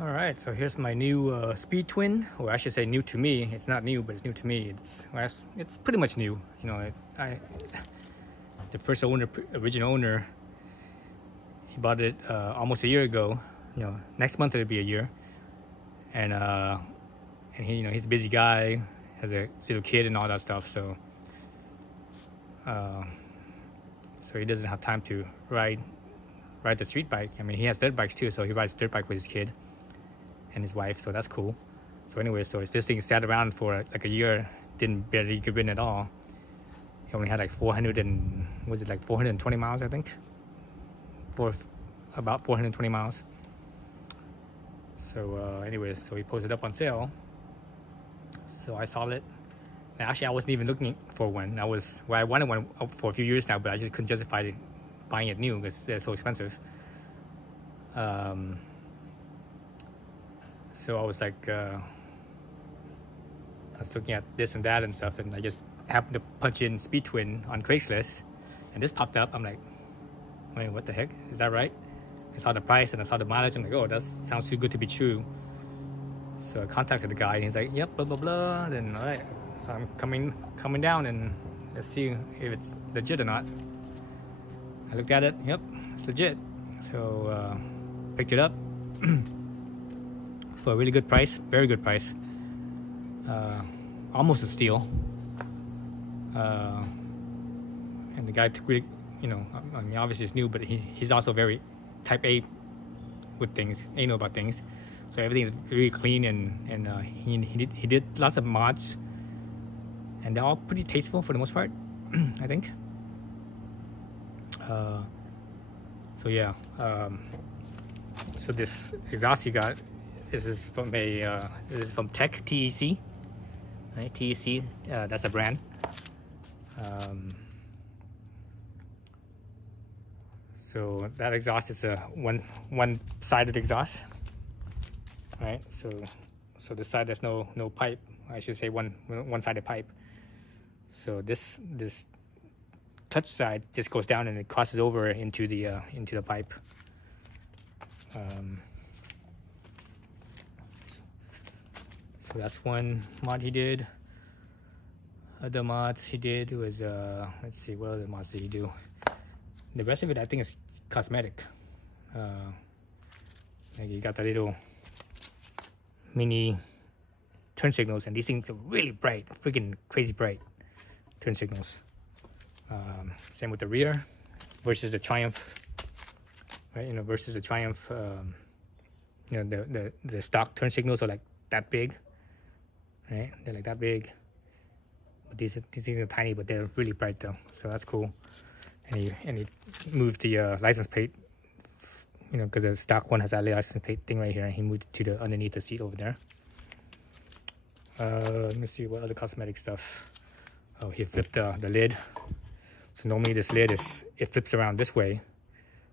All right, so here's my new Speed Twin, or I should say new to me. It's not new, but it's new to me. It's pretty much new. You know, the first owner, original owner, he bought it almost a year ago. You know, next month it'll be a year, and he, you know, he's a busy guy, has a little kid and all that stuff, so he doesn't have time to ride the street bike. I mean, he has dirt bikes too, so he rides dirt bike with his kid and his wife, so that's cool. So anyway, so this thing sat around for like a year, didn't barely get rid at all. He only had like 420 miles, I think, for about 420 miles. So anyway, so he posted up on sale, so I saw it. And actually, I wasn't even looking for one. I wanted one for a few years now, but I just couldn't justify buying it new because they're so expensive. So I was like, I was looking at this and that and stuff, and I just happened to punch in Speed Twin on Craigslist, and this popped up. I'm like, wait, what the heck? Is that right? I saw the price and I saw the mileage. I'm like, oh, that sounds too good to be true. So I contacted the guy, and he's like, yep, blah blah blah. Then all right, so I'm coming down, and let's see if it's legit or not. I looked at it. Yep, it's legit. So picked it up for a really good price, very good price. Almost a steal. And the guy took really, you know, I mean, obviously it's new, but he's also very type A with things, anal about things. So everything's really clean, and he did lots of mods, and they're all pretty tasteful for the most part, I think. So yeah, so this exhaust he got, this is from Tech, TEC, right? TEC, that's a brand. So that exhaust is a one-sided exhaust, right? So this side there's no pipe. I should say one-sided pipe. So this touch side just goes down and it crosses over into the pipe. So that's one mod he did. Other mods he did was let's see, what other mods did he do? The rest of it I think is cosmetic. Like you got the little mini turn signals, and these things are really bright, freaking crazy bright turn signals. Same with the rear versus the Triumph, right? You know, versus the Triumph. You know, the stock turn signals are like that big, right? They're like that big. But these things are tiny, but they're really bright though, so that's cool. And he moved the license plate, you know, because the stock one has that license plate thing right here, and he moved it to the underneath the seat over there. Let me see what other cosmetic stuff. Oh, he flipped the lid. So normally this lid it flips around this way,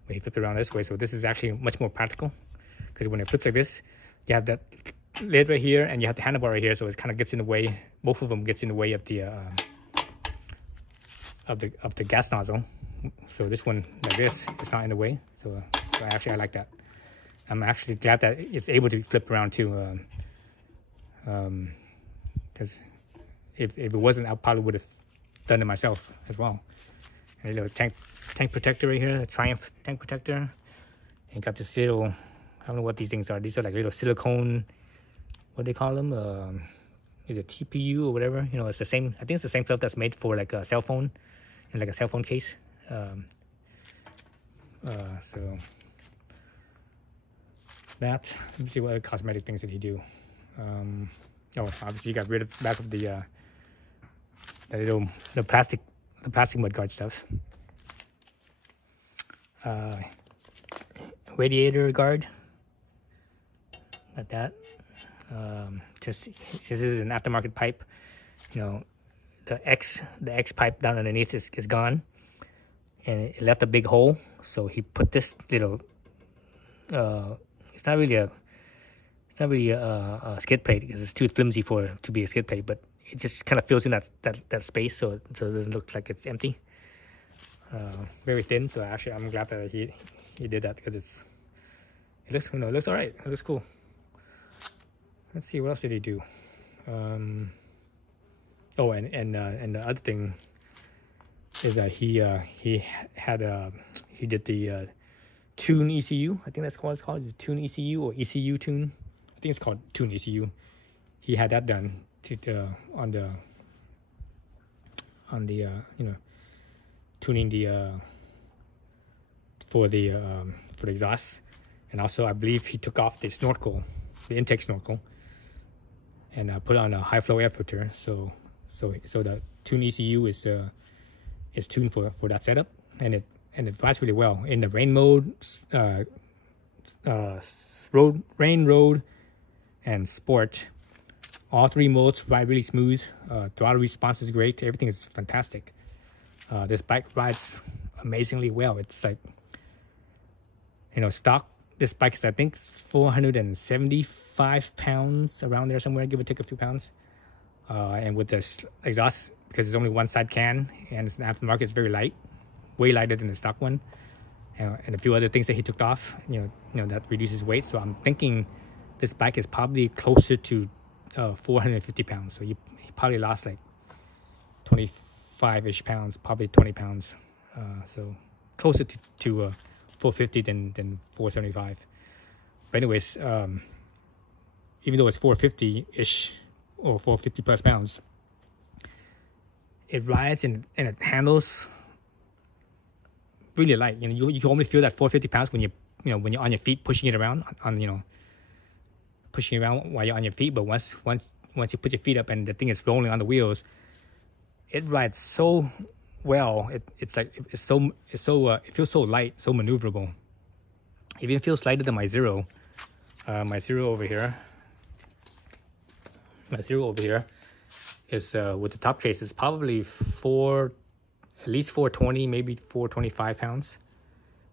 but he flipped around this way. So this is actually much more practical, because when it flips like this, you have that lid right here, and you have the handlebar right here, so it kind of gets in the way. Both of them gets in the way of the gas nozzle. So this one like this, it's not in the way. So actually I like that. I'm actually glad that it's able to flip around too. Because if it wasn't, I probably would have done it myself as well. And a little tank protector right here, a Triumph tank protector. And got this little, I don't know what these things are. These are like little silicone, what do they call them? Is it TPU or whatever? You know, it's the same. I think it's the same stuff that's made for like a cell phone, and like a cell phone case. So that. Let me see what other cosmetic things did he do. Oh, obviously he got rid of back of the plastic mudguard stuff. Radiator guard. Like that. Just this is an aftermarket pipe. You know, the X pipe down underneath is gone, and it left a big hole. So he put this little. It's not really a skid plate, because it's too flimsy to be a skid plate, but it just kind of fills in that space, so it doesn't look like it's empty. Very thin. So actually, I'm glad that he did that, because it looks, you know, it looks alright. It looks cool. let's see, what else did he do? Oh, and the other thing is that he did the Tune ECU. I think that's what it's called. Is it Tune ECU or ECU Tune? I think it's called Tune ECU. He had that done to on the you know, tuning the for the exhaust. And also I believe he took off the snorkel, the intake snorkel, and put on a high flow air filter. So the Tune ECU is tuned for that setup, and it flies really well in the rain mode, rain, road, and sport. All three modes ride really smooth. Throttle response is great. Everything is fantastic. This bike rides amazingly well. It's like, you know, stock. This bike is, I think, 475 pounds, around there somewhere, give or take a few pounds. And with this exhaust, because it's only one side can and it's an aftermarket, it's very light, way lighter than the stock one. And a few other things that he took off, you know, that reduces weight. So I'm thinking this bike is probably closer to 450 pounds. So he probably lost like 25-ish pounds, probably 20 pounds. So closer to 450 than 475. But anyways, even though it's 450-ish or 450 plus pounds, it rides and it handles really light. You know, you can only feel that 450 pounds when when you're on your feet pushing it around, pushing around while you're on your feet. But once you put your feet up and the thing is rolling on the wheels, it rides so well. It feels so light, so maneuverable. It even feels lighter than my Zero. My Zero over here is with the top case, it's probably at least 420, maybe 425 pounds,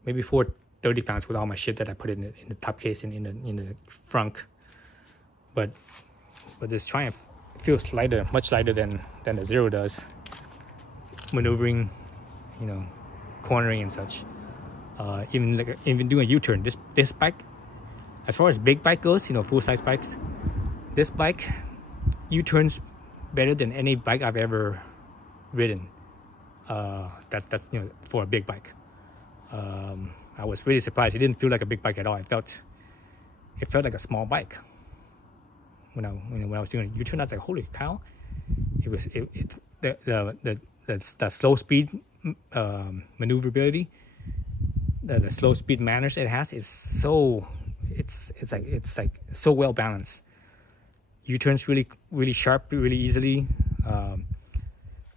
maybe 430 pounds with all my shit that I put in the top case and in the frunk. But this Triumph feels lighter, much lighter than the Zero does. Maneuvering, you know, cornering and such. Even doing a U-turn. This bike, as far as big bike goes, you know, full size bikes, this bike U-turns better than any bike I've ever ridden. That's you know, for a big bike. I was really surprised. It didn't feel like a big bike at all. It felt like a small bike. When I was doing a U-turn, I was like, holy cow! The slow speed maneuverability, the slow speed manners it has is so it's like so well balanced. U-turns really sharp, really easily.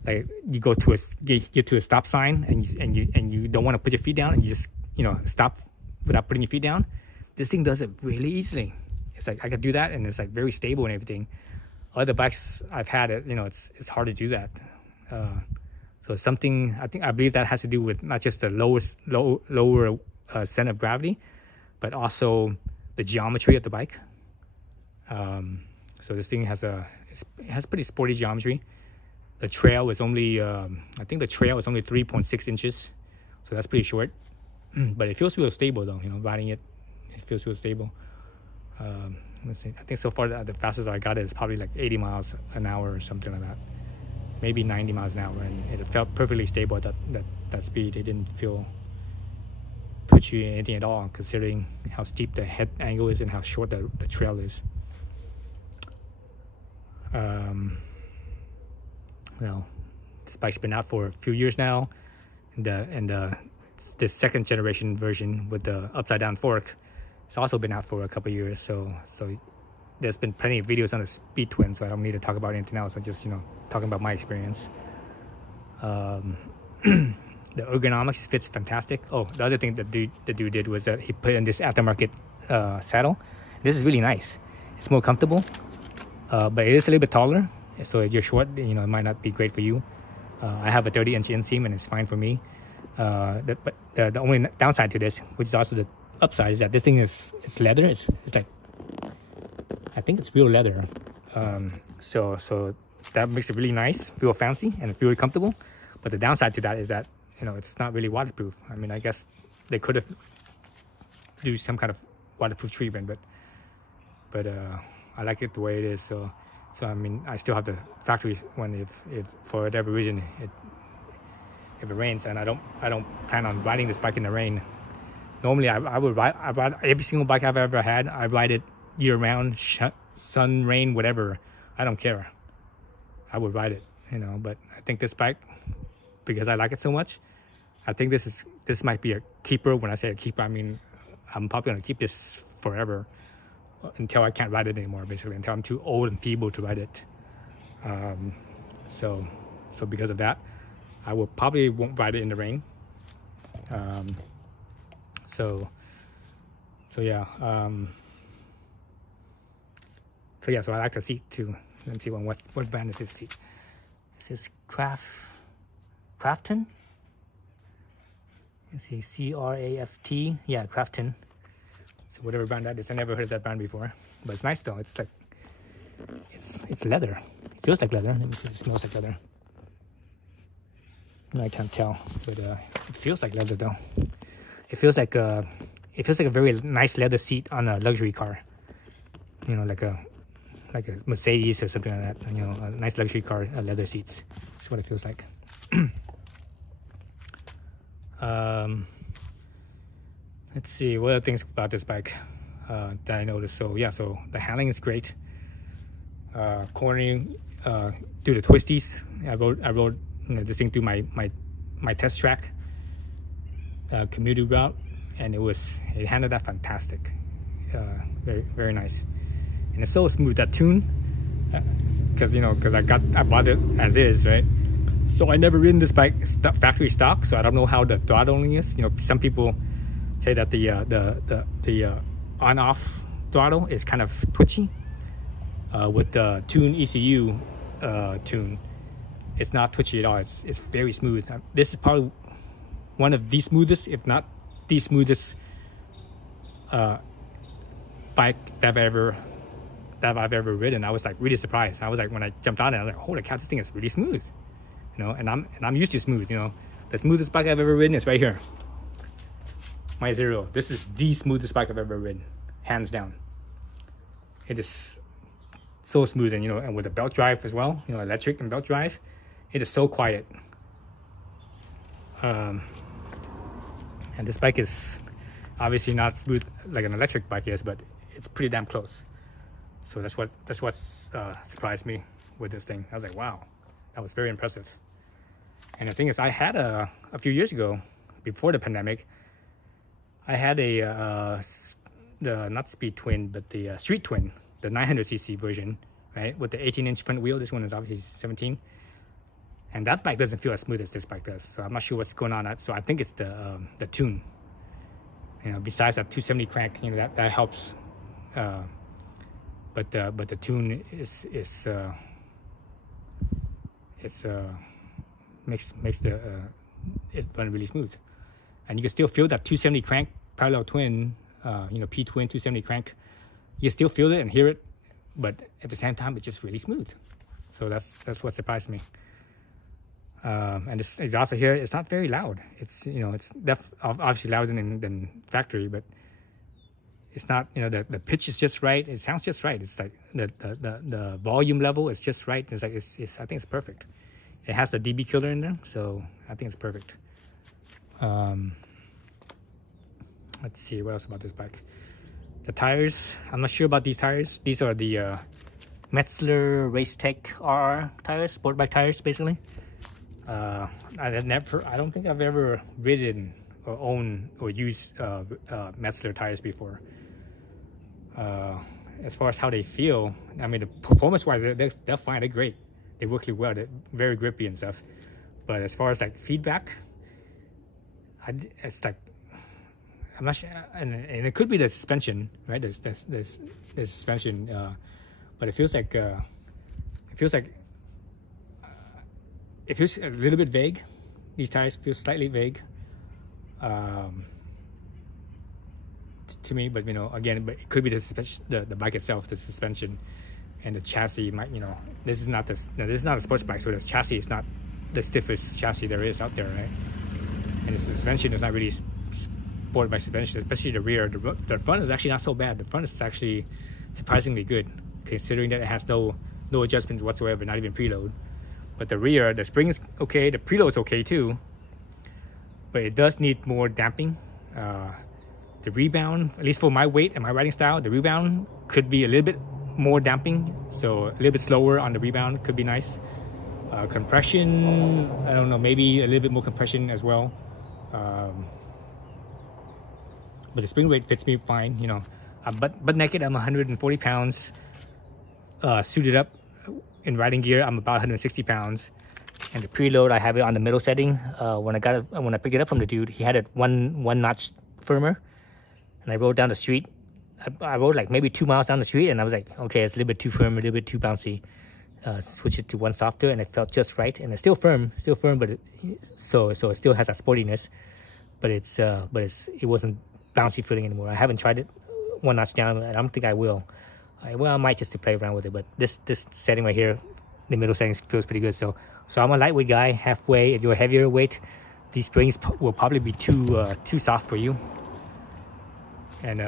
Like you get to a stop sign and you don't want to put your feet down and you just, you know, stop without putting your feet down. This thing does it really easily. It's like I could do that, and it's like very stable and everything. Other bikes I've had, you know, it's hard to do that. So it's something, I believe that has to do with not just the lower center of gravity, but also the geometry of the bike. So this thing has pretty sporty geometry. The trail is only, I think the trail is only 3.6 inches, so that's pretty short. But it feels real stable though. You know, riding it feels real stable. Let's see. I think so far the fastest I got is probably like 80 miles an hour or something like that. Maybe 90 miles an hour, and it felt perfectly stable at that speed. It didn't feel twitchy or anything at all, considering how steep the head angle is and how short the trail is. Well, this bike's been out for a few years now, and the second generation version with the upside down fork, it's also been out for a couple of years. So there's been plenty of videos on the Speed Twin, so I don't need to talk about anything else. I'm just, you know, talking about my experience. The ergonomics fits fantastic. Oh, the other thing that the dude did was that he put in this aftermarket saddle. This is really nice. It's more comfortable, but it is a little bit taller. So if you're short, you know, it might not be great for you. I have a 30-inch inseam and it's fine for me. But the only downside to this, which is also the upside, is that this thing it's leather. It's like, I think it's real leather. So that makes it really nice, feel fancy, and feel really comfortable. But the downside to that is that, you know, it's not really waterproof. I mean, I guess they could have do some kind of waterproof treatment, but I like it the way it is. So I mean, I still have the factory one if for whatever reason if it rains, and I don't plan on riding this bike in the rain. Normally I ride every single bike I've ever had. I ride it year round, sun, rain, whatever. I don't care. I would ride it, you know. But I think this bike, because I like it so much, I think this might be a keeper. When I say a keeper, I mean I'm probably gonna keep this forever until I can't ride it anymore. Basically, until I'm too old and feeble to ride it. So because of that, I will probably won't ride it in the rain. So yeah. So I like the seat too. Let me see what brand is this seat? This is Crafton. Let's see, C-R-A-F-T. Yeah, Crafton. So whatever brand that is, I never heard of that brand before. But it's nice though. It's like it's leather. It feels like leather. Let me see. It smells like leather. I can't tell, but it feels like leather though. It feels like a very nice leather seat on a luxury car. You know, like a Mercedes or something like that. You know, a nice luxury car, leather seats. That's what it feels like. Let's see what other things about this bike that I noticed. So yeah, so the handling is great. Cornering, do the twisties. I rode you know, this thing through my test track commuter route, and it handled that fantastic. Very, very nice. And it's so smooth, that tune, because I bought it as is, right? So I never ridden this bike factory stock, so I don't know how the throttling is. You know, some people say that the on-off throttle is kind of twitchy. With the Tune ECU tune, it's not twitchy at all. It's very smooth. This is probably one of the smoothest, if not the smoothest, bike that I've ever ridden. I was like really surprised. I was like, when I jumped on it, I was like, holy cow, this thing is really smooth. You know, and I'm used to smooth. You know, the smoothest bike I've ever ridden is right here. My Zero. This is the smoothest bike I've ever ridden, hands down. It is so smooth, and and with a belt drive as well. You know, electric and belt drive, it is so quiet. And this bike is obviously not smooth like an electric bike is, but it's pretty damn close. So that's what surprised me with this thing. I was like, wow, that was very impressive. And the thing is, I had a few years ago, before the pandemic, I had the not Speed Twin, but the Street Twin, the 900cc version, right, with the 18-inch front wheel. This one is obviously 17, and that bike doesn't feel as smooth as this bike does. So I'm not sure what's going on. So I think it's the tune. You know, besides that 270 crank, you know, that helps. But the tune makes the it run really smooth, and you can still feel that 270 crank parallel twin, P twin 270 crank. You still feel it and hear it, but at the same time, it's just really smooth. So that's what surprised me. And this exhaust here, it's not very loud. It's it's obviously louder than factory, but it's not, the pitch is just right. It sounds just right. It's like the volume level is just right. It's like I think it's perfect. It has the DB killer in there, so I think it's perfect. Let's see what else about this bike. The tires, I'm not sure about these tires. These are the Metzeler Racetech RR tires, sport bike tires, basically. I don't think I've ever ridden or owned or used Metzeler tires before. As far as how they feel, I mean, the performance-wise, they're fine. They're great. They work really well. They're very grippy and stuff. But as far as like feedback, it's like, I'm not sure, and it could be the suspension, right? There's suspension, but it feels like a little bit vague. These tires feel slightly vague to me, but again, but it could be the bike itself, the suspension, and the chassis might, this is not a sports bike, so the chassis is not the stiffest chassis there is out there, right? And the suspension is not really sport bike suspension, especially the rear. The front is actually not so bad. The front is actually surprisingly good. considering that it has no adjustments whatsoever, not even preload. But the rear, the spring is okay, the preload is okay too, but it does need more damping. The rebound, at least for my weight and my riding style, the rebound could be a little bit more damping, so a little bit slower on the rebound could be nice. Compression, I don't know, maybe a little bit more compression as well. But the spring rate fits me fine. You know, I'm butt naked, I'm 140 pounds. Suited up in riding gear, I'm about 160 pounds. And the preload, I have it on the middle setting. When I picked it up from the dude, he had it one notch firmer. And I rode down the street. I rode like maybe 2 miles down the street, and I was like, okay, it's a little bit too firm, a little bit too bouncy. Switch it to one softer, and it felt just right. And it's still firm, but so it still has that sportiness, but it wasn't bouncy feeling anymore. I haven't tried it one notch down. I don't think I will. I might just to play around with it. But this setting right here, the middle setting, feels pretty good. So I'm a lightweight guy, halfway. If you're a heavier weight, these springs will probably be too soft for you, and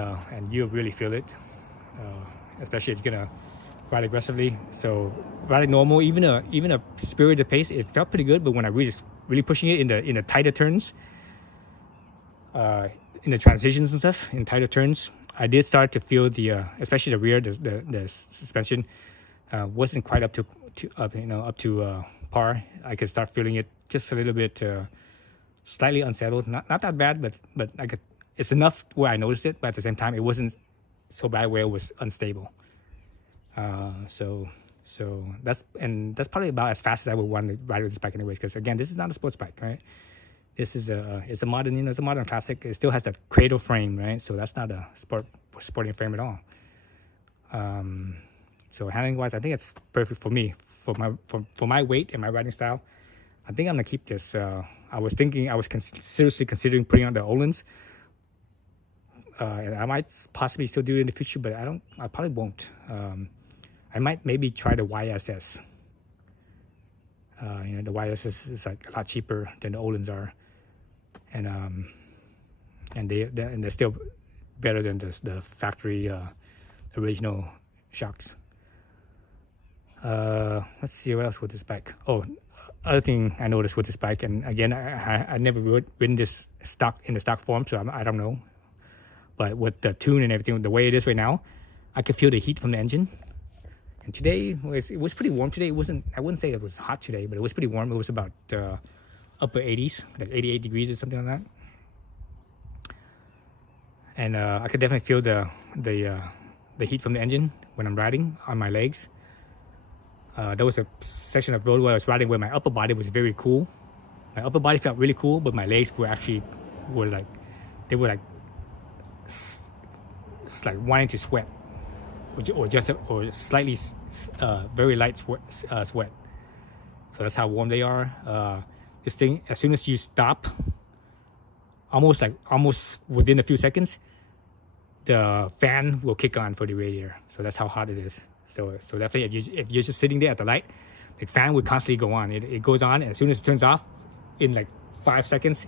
you'll really feel it, especially if you're gonna ride aggressively. So riding normal, even a spirited pace, it felt pretty good. But when I really pushing it in the tighter turns, in the transitions and stuff, in tighter turns, I did start to feel the especially the rear, the suspension wasn't quite up to par. I could start feeling it just a little bit slightly unsettled. Not that bad, but it's enough where I noticed it. But at the same time, it wasn't so bad where it was unstable. So that's probably about as fast as I would want to ride with this bike anyways, because again, this is not a sports bike, right? This is it's a modern, it's a modern classic. It still has that cradle frame, right? So that's not a sporting frame at all. So handling wise, I think it's perfect for me, for my weight and my riding style. I think I'm gonna keep this. I was seriously considering putting on the Öhlins. And I might possibly still do it in the future, but I probably won't. I might maybe try the YSS. You know, the YSS is like a lot cheaper than the Öhlins are, and they're still better than the factory original shocks. Let's see what else with this bike. Oh, other thing I noticed with this bike, and again, I never ridden this in the stock form, so I don't know. But with the tune and everything, the way it is right now, I could feel the heat from the engine. And today, it was pretty warm today. I wouldn't say it was hot today, but it was pretty warm. It was about upper 80s, like 88 degrees or something like that. And I could definitely feel the heat from the engine when I'm riding on my legs. There was a section of road where I was riding where my upper body was very cool. My upper body felt really cool, but my legs were wanting to sweat, or slightly very light sweat. So that's how warm they are. This thing, as soon as you stop, almost within a few seconds, the fan will kick on for the radiator. So that's how hot it is. So definitely, if you're just sitting there at the light, the fan would constantly go on. It goes on, and as soon as it turns off, in like 5 seconds,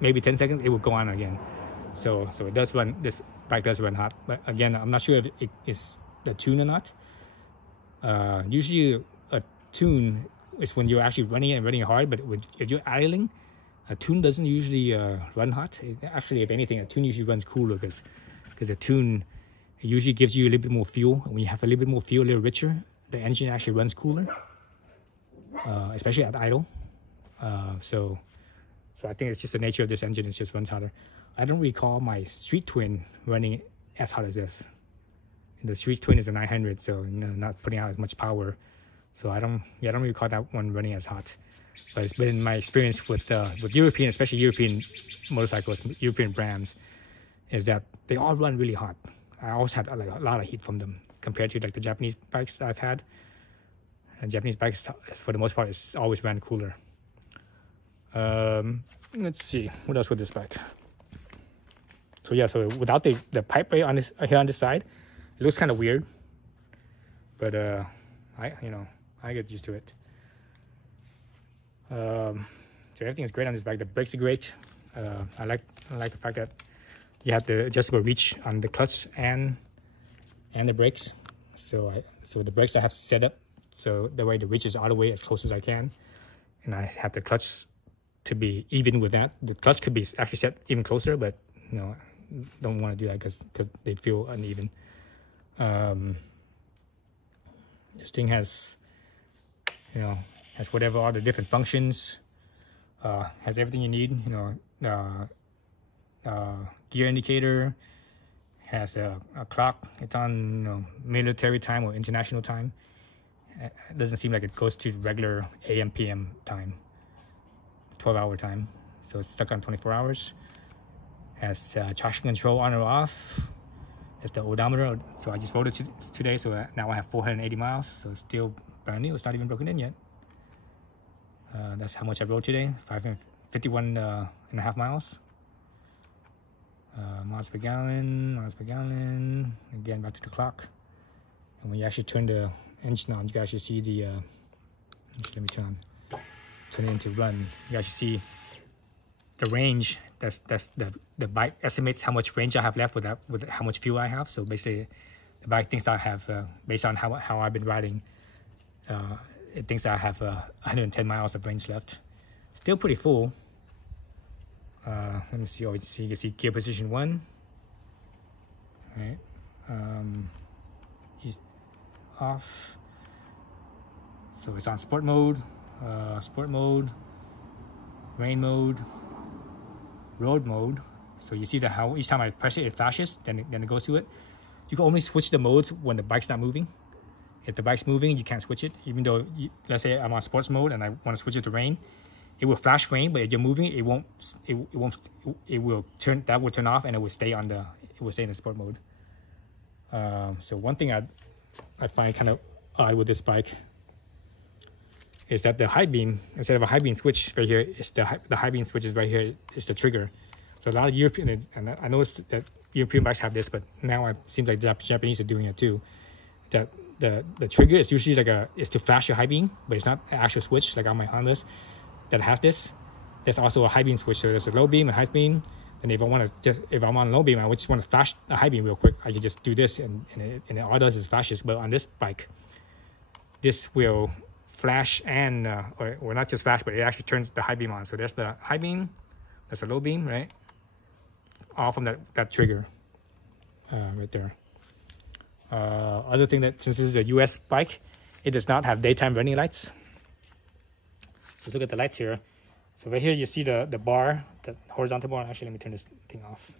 maybe 10 seconds, it will go on again. So it does run. This bike does run hot, but again, I'm not sure if it is the tune or not. Usually a tune is when you're actually running it and running hard, but if you're idling, a tune doesn't usually run hot. Actually, if anything, a tune usually runs cooler, because a tune usually gives you a little bit more fuel. When you have a little bit more fuel, a little richer, the engine actually runs cooler, especially at idle. So I think it's just the nature of this engine. It just runs hotter. I don't recall my Street Twin running as hot as this. The Street Twin is a 900, so not putting out as much power. So I don't recall that one running as hot. But it's been my experience with European, especially European motorcycles, European brands, is that they all run really hot. I always had a lot of heat from them compared to like the Japanese bikes that I've had. And Japanese bikes, for the most part, is always ran cooler. Let's see what else with this bike. So yeah, so without the pipe right on this here on this side, it looks kind of weird. But I get used to it. So everything is great on this bike. The brakes are great. I like the fact that you have the adjustable reach on the clutch and the brakes. So the brakes I have set up so that way the reach is all the way as close as I can, and I have the clutch to be even with that. The clutch could be actually set even closer, but you know, don't want to do that because they feel uneven. This thing has, you know, has whatever all the different functions, has everything you need. You know, gear indicator, has a clock. It's on, you know, military time or international time. It doesn't seem like it goes to regular AM PM time, 12-hour time. So it's stuck on 24 hours. Has traction control on or off. It's the odometer. So I just rode it today. So now I have 480 miles. So it's still brand new. It's not even broken in yet. That's how much I rode today. 551.5 miles. Miles per gallon. Again, back to the clock. And when you actually turn the engine on, you can actually see the. Let me turn it into run. You actually see the range. That's the bike estimates how much range I have left with how much fuel I have. So basically, the bike thinks I have based on how I've been riding. It thinks I have 110 miles of range left. Still pretty full. Let me see. You can see gear position 1. All right. He's off. So it's on sport mode, rain mode, road mode. So you see that how each time I press it, it flashes. Then it goes to it. You can only switch the modes when the bike's not moving. If the bike's moving, you can't switch it. Even though, let's say I'm on sports mode and I want to switch it to rain, it will flash rain. But if you're moving, it won't. It will turn. That will turn off, and it will stay on the. It will stay in the sport mode. So one thing I find kind of odd with this bike is that the high beam, instead of a high beam switch right here, is the high beam switch is right here. Is the trigger. So a lot of European, and I noticed that European bikes have this, but now it seems like the Japanese are doing it too. That the trigger is usually like is to flash your high beam, but it's not an actual switch like on my Hondas that has this. There's also a high beam switch. So there's a low beam and high beam. And if I'm on low beam, I just want to flash a high beam real quick, I can just do this, and it all does is flashes. But on this bike, this will flash and or not just flash, but it actually turns the high beam on. So there's the high beam, there's a low beam, right? All from that trigger right there. Other thing that, since this is a US bike, it does not have daytime running lights. So look at the lights here. So right here you see the bar, the horizontal bar. Actually, let me turn this thing off.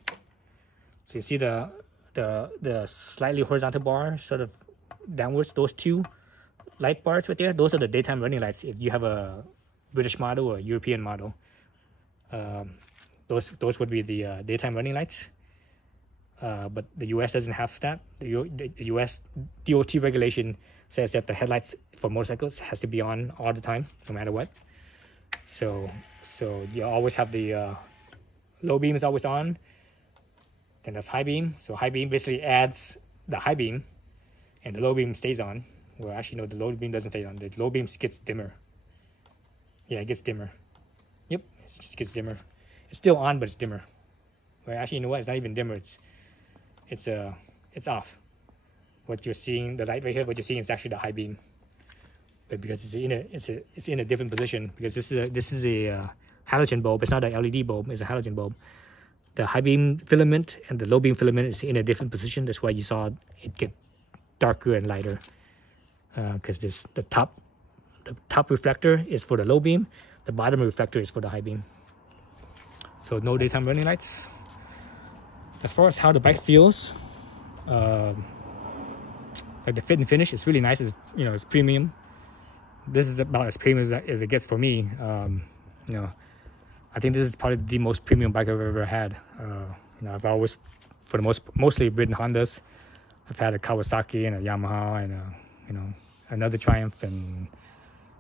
So you see the slightly horizontal bar, sort of downwards. Those two light bars right there, those are the daytime running lights. If you have a British model or a European model, those would be the daytime running lights. But the US doesn't have that. The US DOT regulation says that the headlights for motorcycles has to be on all the time, no matter what. So you always have the low beam is always on. Then that's high beam. So high beam basically adds the high beam, and the low beam stays on. Well, actually, no, the low beam doesn't stay on. The low beam gets dimmer. Yeah, it gets dimmer. Yep, it just gets dimmer. It's still on, but it's dimmer. Well, actually, you know what? It's not even dimmer. It's off. What you're seeing, the light right here, what you're seeing is actually the high beam. But because it's in a different position, because this is a halogen bulb. It's not an LED bulb. It's a halogen bulb. The high beam filament and the low beam filament is in a different position. That's why you saw it get darker and lighter. Because the top reflector is for the low beam, the bottom reflector is for the high beam. So no daytime running lights. As far as how the bike feels, like the fit and finish, it's really nice. It's, you know, it's premium. This is about as premium as it gets for me. You know, I think this is probably the most premium bike I've ever had. You know, I've always, for the mostly ridden Hondas. I've had a Kawasaki and a Yamaha and you know, another Triumph and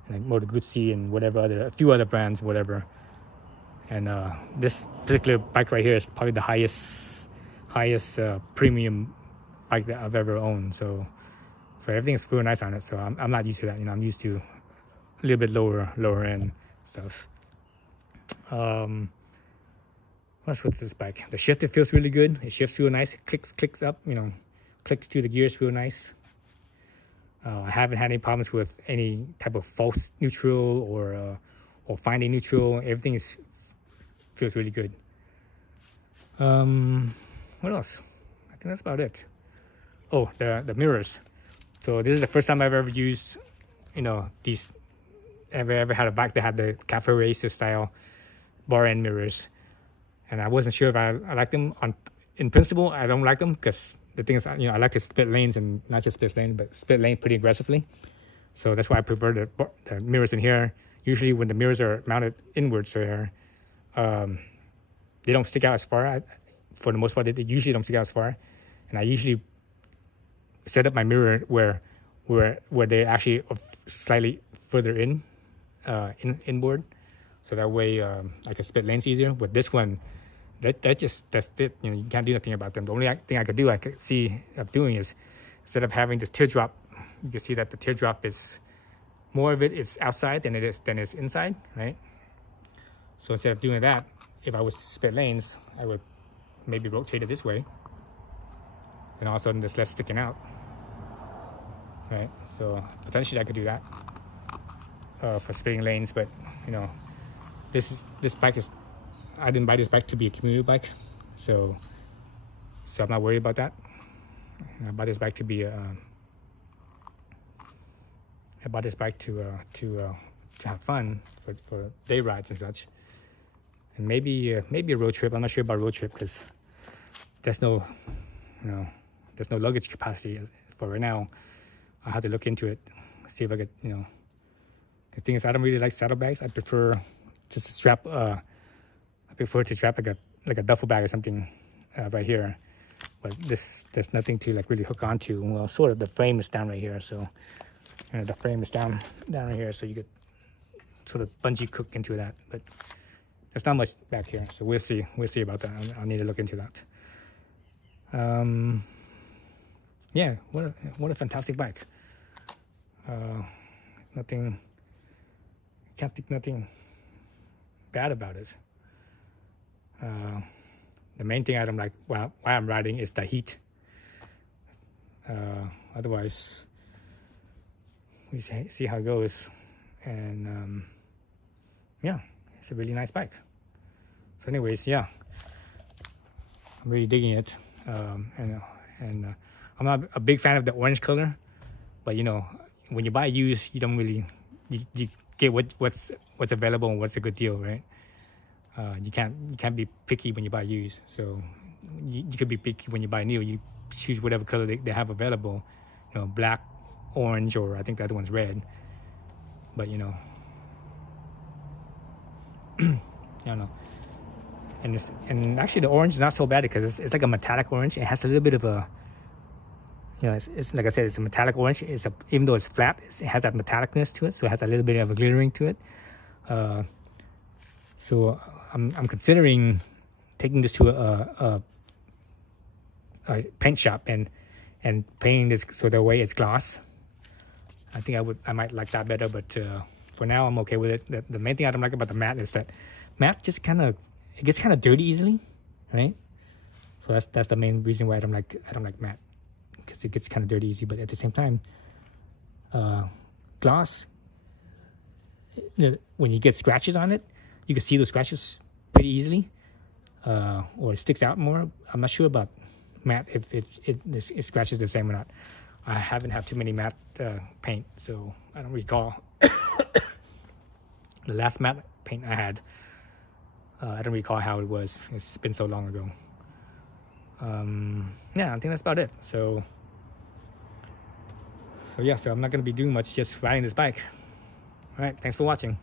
Moto Guzzi and a few other brands, whatever. And this particular bike right here is probably the highest premium bike that I've ever owned. So everything's really nice on it. So I'm not used to that. You know, I'm used to a little bit lower end stuff. What's with this bike? The shifter feels really good. It shifts real nice. It clicks up. You know, clicks to the gears real nice. I haven't had any problems with any type of false neutral or finding neutral. Everything feels really good. What else? I think that's about it. Oh, the mirrors. So this is the first time I've ever used, you know, these. Ever had a bike that had the Cafe Racer style bar end mirrors, and I wasn't sure if I like them. In principle, I don't like them because the thing is, you know, I like to split lanes, and not just split lane, but split lane pretty aggressively. So that's why I prefer the mirrors in here. Usually when the mirrors are mounted inwards here, they don't stick out as far. For the most part, they usually don't stick out as far. And I usually set up my mirror where they actually are slightly further inboard, so that way I can split lanes easier. With this one, that's it. You know, you can't do nothing about them. The only thing I could see of doing is, instead of having this teardrop, you can see that the teardrop is more of it is outside than it's inside, right? So instead of doing that, if I was to split lanes, I would maybe rotate it this way, and all of a sudden there's less sticking out, right? So potentially I could do that for splitting lanes. But you know, this bike is, I didn't buy this bike to be a commuter bike, so I'm not worried about that. I bought this bike to be to have fun for day rides and such, and maybe a road trip. I'm not sure about road trip because there's no luggage capacity for right now. I'll have to look into it, see if I could, you know. The thing is, I don't really like saddlebags. I prefer just to strap. I prefer to strap like a duffel bag or something right here. But there's nothing to like really hook onto. Well, sort of the frame is down right here, so you know, the frame is down right here, so you could sort of bungee hook into that. But there's not much back here, so we'll see about that. I'll need to look into that. Yeah, what a fantastic bike. Can't think nothing bad about it. The main thing I don't like why I'm riding is the heat. Otherwise, we see how it goes. And yeah, it's a really nice bike. So anyways, yeah, I'm really digging it. And I'm not a big fan of the orange color, but you know, when you buy used, you don't really you get what's available and what's a good deal, right? You can't be picky when you buy used. So you could be picky when you buy new. You choose whatever color they have available, you know, black, orange, or I think the other one's red. But you know, I don't know. And actually the orange is not so bad because it's like a metallic orange. It has a little bit of a, you know, it's like I said, it's a metallic orange. Even though it's flat, it has that metallicness to it, so it has a little bit of a glittering to it. So I'm considering taking this to a paint shop and painting this so the way it's gloss. I think I might like that better, but for now I'm okay with it. The main thing I don't like about the matte is that matte just it gets kind of dirty easily, right? So that's the main reason why I don't like matte, because it gets kind of dirty easy. But at the same time, gloss, when you get scratches on it, you can see those scratches pretty easily, or it sticks out more. I'm not sure about matte if it scratches the same or not. I haven't had too many matte paint, so I don't recall. The last matte paint I had, I don't recall how it was. It's been so long ago. Yeah, I think that's about it. So yeah, so I'm not going to be doing much, just riding this bike. All right, thanks for watching.